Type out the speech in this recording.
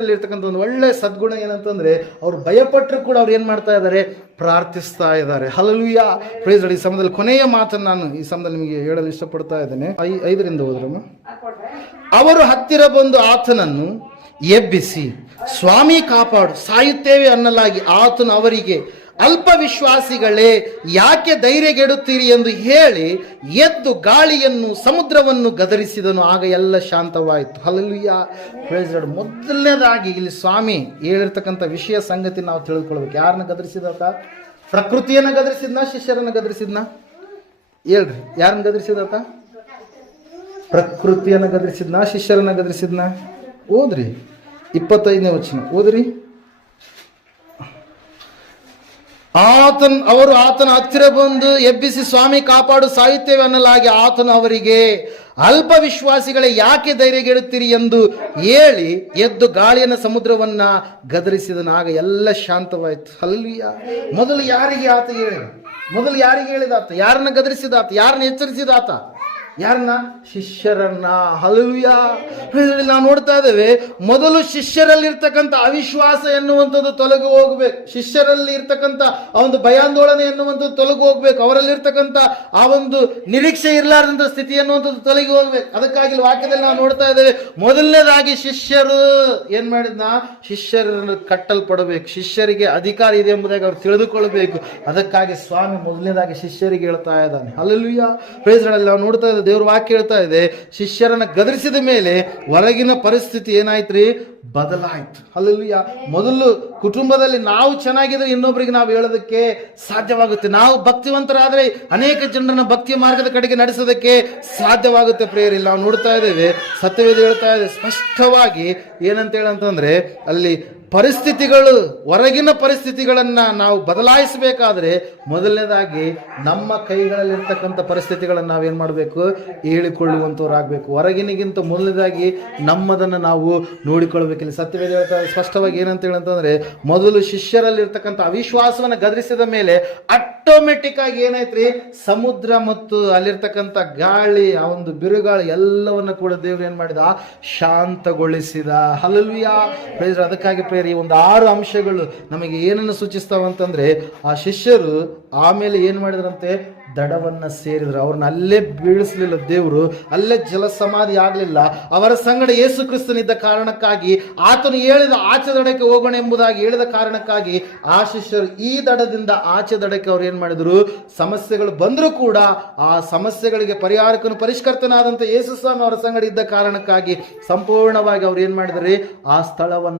ಇರ್ತಕ್ಕಂಥ ಒಂದು ಒಳ್ಳೆ ಸದ್ಗುಣ ಏನಂತಂದ್ರೆ ಅವ್ರು ಭಯಪಟ್ಟರು ಕೂಡ ಅವ್ರು ಏನ್ ಮಾಡ್ತಾ ಇದ್ದಾರೆ? ಪ್ರಾರ್ಥಿಸ್ತಾ ಇದ್ದಾರೆ. ಹಲಲುಯ ಪ್ರೈಸ್ ಈ ಸಮಯದಲ್ಲಿ ಕೊನೆಯ ಮಾತನ್ನು ನಾನು ಈ ಸಮಯದಲ್ಲಿ ನಿಮಗೆ ಹೇಳಲು ಇಷ್ಟಪಡ್ತಾ ಇದ್ದೇನೆ. ಐದರಿಂದ ಹೋದ್ರಮ್ಮ ಅವರು ಹತ್ತಿರ ಬಂದು ಆತನನ್ನು ಎಬ್ಬಿಸಿ, ಸ್ವಾಮಿ ಕಾಪಾಡು, ಸಾಯುತ್ತೇವೆ ಅನ್ನಲಾಗಿ ಆತನು ಅವರಿಗೆ, ಅಲ್ಪ ವಿಶ್ವಾಸಿಗಳೇ, ಯಾಕೆ ಧೈರ್ಯಗೆಡುತ್ತೀರಿ ಎಂದು ಹೇಳಿ ಎದ್ದು ಗಾಳಿಯನ್ನು, ಸಮುದ್ರವನ್ನು ಗದರಿಸಿದನು. ಆಗ ಎಲ್ಲ ಶಾಂತವಾಯಿತು. ಹಲಲುಯ್ಯ. ಮೊದಲನೇದಾಗಿ ಇಲ್ಲಿ ಸ್ವಾಮಿ ಹೇಳಿರ್ತಕ್ಕಂಥ ವಿಷಯ, ಸಂಗತಿ ನಾವು ತಿಳಿದುಕೊಳ್ಬೇಕು ಯಾರನ್ನ ಗದರಿಸಿದಾತ ಪ್ರಕೃತಿಯನ್ನ ಗದರಿಸಿದ್ನ, ಶಿಷ್ಯರನ್ನ ಗದರಿಸಿದ್ನ? ಹೇಳ್ರಿ, ಯಾರನ್ನ ಗದರಿಸಿದಾತ ಪ್ರಕೃತಿಯನ್ನ ಗದರಿಸಿದ್ನ, ಶಿಷ್ಯರನ್ನ ಗದರಿಸಿದ್ನ? ಓದ್ರಿ. ಇಪ್ಪತ್ತೈದನೇ ವಚನ. ಓದ್ರಿ. ಆತನ್, ಅವರು ಆತನ ಹತ್ತಿರ ಬಂದು ಎಬ್ಬಿಸಿ, ಸ್ವಾಮಿ, ಕಾಪಾಡು ಸಾಯುತ್ತೇವೆ ಅನ್ನಲಾಗಿ ಆತನು ಅವರಿಗೆ, ಅಲ್ಪ ವಿಶ್ವಾಸಿಗಳೇ ಯಾಕೆ ಧೈರ್ಯಗೆಡುತ್ತೀರಿ ಎಂದು ಹೇಳಿ ಎದ್ದು ಗಾಳಿಯನ್ನ, ಸಮುದ್ರವನ್ನ ಗದರಿಸಿದನಾಗ ಎಲ್ಲ ಶಾಂತವಾಯಿತು. ಅಲ್ಲಿ ಮೊದಲು ಯಾರಿಗೆ ಆತ ಹೇಳಿ ಮೊದಲು ಯಾರಿಗೆ ಹೇಳಿದಾತ ಯಾರನ್ನ ಗದರಿಸಿದಾತ ಯಾರನ್ನ ಎಚ್ಚರಿಸಿದಾತ ಯಾರನ್ನ? ಶಿಷ್ಯರನ್ನ. ಹಲುಯ ನಾವು ನೋಡ್ತಾ ಇದ್ದೇವೆ, ಮೊದಲು ಶಿಷ್ಯರಲ್ಲಿ ಇರ್ತಕ್ಕಂಥ ಅವಿಶ್ವಾಸ ಎನ್ನುವಂಥದ್ದು ತೊಲಗಿ ಹೋಗ್ಬೇಕು. ಶಿಷ್ಯರಲ್ಲಿ ಇರ್ತಕ್ಕಂಥ ಆ ಒಂದು ಭಯಾಂದೋಳನೆ ಎನ್ನುವಂಥದ್ದು ತೊಲಗಿ ಹೋಗ್ಬೇಕು. ಅವರಲ್ಲಿ ಇರ್ತಕ್ಕಂಥ ಆ ಒಂದು ನಿರೀಕ್ಷೆ ಇರಲಾರ್ದಂಥ ಸ್ಥಿತಿ ಎನ್ನುವಂಥದ್ದು ತೊಲಗಿ ಹೋಗ್ಬೇಕು. ಅದಕ್ಕಾಗಿ ವಾಕ್ಯದಲ್ಲಿ ನಾವು ನೋಡ್ತಾ ಇದ್ದೇವೆ, ಮೊದಲನೇದಾಗಿ ಶಿಷ್ಯರು ಏನ್ ಮಾಡಿದ್ನ? ಶಿಷ್ಯರನ್ನು ಕಟ್ಟಲ್ಪಡಬೇಕು. ಶಿಷ್ಯರಿಗೆ ಅಧಿಕಾರ ಇದೆ ಎಂಬುದಾಗಿ ಅವ್ರು ತಿಳಿದುಕೊಳ್ಬೇಕು ಅದಕ್ಕಾಗಿ ಸ್ವಾಮಿ ಮೊದಲನೇದಾಗಿ ಶಿಷ್ಯರಿಗೆ ಹೇಳ್ತಾ ಇದ್ದಾನೆ. ಅಲ್ಲಲ್ಲಿಯ ಪ್ರೈಸ್ಗಳಲ್ಲಿ ನಾವು ನೋಡ್ತಾ ಇದ್ದೇವೆ ದೇವ್ರ ವಾಕ್ಯ ಹೇಳ್ತಾ ಇದೆ, ಶಿಷ್ಯರನ್ನ ಗದರಿಸಿದ ಮೇಲೆ ಹೊರಗಿನ ಪರಿಸ್ಥಿತಿ ಏನಾಯ್ತ್ರಿ? ಬದಲಾಯ್ತು. ಅಲ್ಲಿ ಮೊದಲು ಕುಟುಂಬದಲ್ಲಿ ನಾವು ಚೆನ್ನಾಗಿದ್ರೆ ಇನ್ನೊಬ್ರಿಗೆ ನಾವು ಹೇಳೋದಕ್ಕೆ ಸಾಧ್ಯವಾಗುತ್ತೆ. ನಾವು ಭಕ್ತಿವಂತರಾದ್ರೆ ಅನೇಕ ಜನರನ್ನ ಭಕ್ತಿ ಮಾರ್ಗದ ಕಡೆಗೆ ನಡೆಸೋದಕ್ಕೆ ಸಾಧ್ಯವಾಗುತ್ತೆ ಪ್ರೇರಿ ನಾವು ನೋಡ್ತಾ ಇದ್ದೇವೆ, ಸತ್ಯವೇದ ಹೇಳ್ತಾ ಇದೆ, ಸ್ಪಷ್ಟವಾಗಿ ಏನಂತ ಹೇಳಂತಂದ್ರೆ ಅಲ್ಲಿ ಪರಿಸ್ಥಿತಿಗಳು, ಹೊರಗಿನ ಪರಿಸ್ಥಿತಿಗಳನ್ನು ನಾವು ಬದಲಾಯಿಸಬೇಕಾದ್ರೆ ಮೊದಲನೇದಾಗಿ ನಮ್ಮ ಕೈಗಳಲ್ಲಿರ್ತಕ್ಕಂಥ ಪರಿಸ್ಥಿತಿಗಳನ್ನು ನಾವೇನು ಮಾಡಬೇಕು? ಹೇಳಿಕೊಳ್ಳುವಂಥವ್ರಾಗಬೇಕು ಹೊರಗಿನಿಗಿಂತ ಮೊದಲನೇದಾಗಿ ನಮ್ಮದನ್ನು ನಾವು ನೋಡಿಕೊಳ್ಬೇಕು ಇಲ್ಲಿ ಸತ್ಯವೇದ ಹೇಳ್ತಾ ಸ್ಪಷ್ಟವಾಗಿ ಏನಂತ ಹೇಳಂತಂದ್ರೆ ಮೊದಲು ಶಿಷ್ಯರಲ್ಲಿರ್ತಕ್ಕಂಥ ಅವಿಶ್ವಾಸವನ್ನು ಗದರಿಸಿದ ಮೇಲೆ ಆಟೋಮೆಟಿಕ್ ಆಗಿ ಏನೈತ್ರಿ ಸಮುದ್ರ ಮತ್ತು ಅಲ್ಲಿರ್ತಕ್ಕಂಥ ಗಾಳಿ, ಆ ಒಂದು ಬಿರುಗಾಳಿ ಎಲ್ಲವನ್ನ ಕೂಡ ದೇವ್ರು ಏನು ಮಾಡಿದ? ಶಾಂತಗೊಳಿಸಿದ. ಹಲಲ್ವಿಯಾ ಪ್ರೈಸ್ ಅದಕ್ಕಾಗಿ ಪ್ರೇರಿ ಒಂದು ಆರು ಅಂಶಗಳು ನಮಗೆ ಏನನ್ನು ಸೂಚಿಸ್ತಾವಂತಂದ್ರೆ ಆ ಶಿಷ್ಯರು ಆಮೇಲೆ ಏನ್ ಮಾಡಿದ್ರಂತೆ? ದಡವನ್ನ ಸೇರಿದ್ರು. ಅವ್ರನ್ನ ಅಲ್ಲೇ ಬೀಳಿಸ್ಲಿಲ್ಲ ದೇವರು, ಅಲ್ಲೇ ಜಲ ಸಮಾಧಿ ಆಗ್ಲಿಲ್ಲ. ಅವರ ಸಂಗಡ ಯೇಸು ಕ್ರಿಸ್ತನಿದ್ದ ಕಾರಣಕ್ಕಾಗಿ, ಆತನು ಹೇಳಿದ ಆಚೆ ದಡಕ್ಕೆ ಹೋಗೋಣ ಎಂಬುದಾಗಿ ಹೇಳಿದ ಕಾರಣಕ್ಕಾಗಿ, ಆ ಶಿಷ್ಯರು ಈ ದಡದಿಂದ ಆಚೆ ದಡಕ್ಕೆ ಅವ್ರು ಏನ್ ಮಾಡಿದ್ರು? ಸಮಸ್ಯೆಗಳು ಬಂದರೂ ಕೂಡ, ಆ ಸಮಸ್ಯೆಗಳಿಗೆ ಪರಿಹಾರಕ್ಕೂ ಪರಿಷ್ಕರ್ತನಾದಂತ ಯೇಸು ಸ್ವಾಮಿ ಅವರ ಸಂಗಡ ಇದ್ದ ಕಾರಣಕ್ಕಾಗಿ ಸಂಪೂರ್ಣವಾಗಿ ಅವ್ರು ಏನ್ ಮಾಡಿದ್ರಿ? ಆ ಸ್ಥಳವನ್ನು